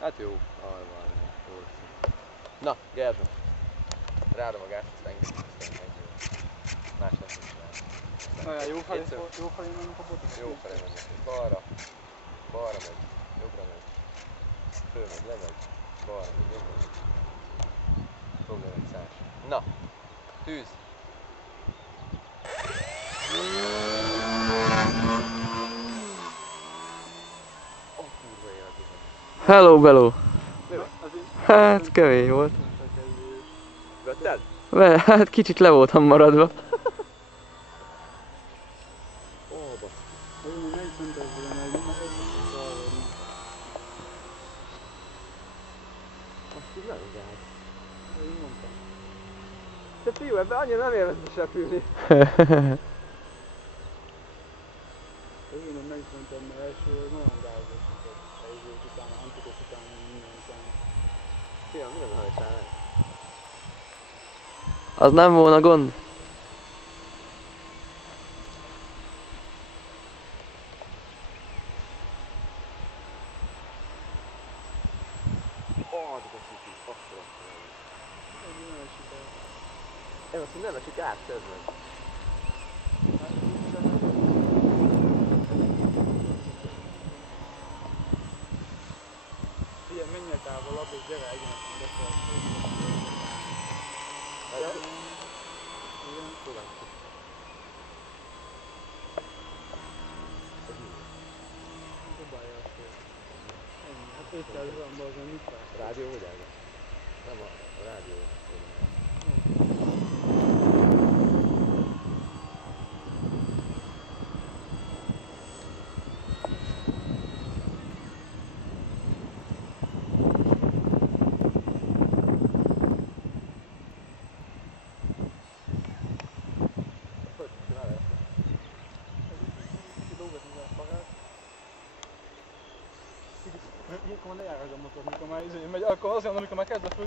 Hát jó, arra jó. Na, Gerzsa. Ráadom a gázt, aztán engedjük. Más nem tudsz. Na, jó felé menjünk a botot? Jó felé menjünk. Balra megy, jobbra megy. Fölmegy, lemegy. Balra megy, jobbra megy. Problematizás. Na, tűz! A kurva életben. Hello, Bello! Lő. Hát kemény volt. Vetted? Hát kicsit le voltam maradva. Ó, basz. Én meg is mondtad volna, hogy ma összes valami. Azt így nagyon gáz. Én mondtam. Te fiú, ebben annyira nem élvezett repülni. Én meg is mondtam, mert első nagyon gázos volt. Helyzők utána, antikos utána, minden utána. Fiam, mi lenne, ha is állnál? Az nem volna gond. De baszik is, akkor. Én azt nem esik át, szedd meg. Ilyen, menjél távolabb és gyere egyenesen beszélni. Igen, próbáljuk. Dobálja a fél. Ennyi, hát 500 g-ban azon mit vársz? A rádió hogy áll? Nem a rádió. Hogy csinálja ezt? Kidolgozni az apparát. Ilyenkor ne járj a motor, mikor már megy, akkor azt mondom, amikor már kezd a föl.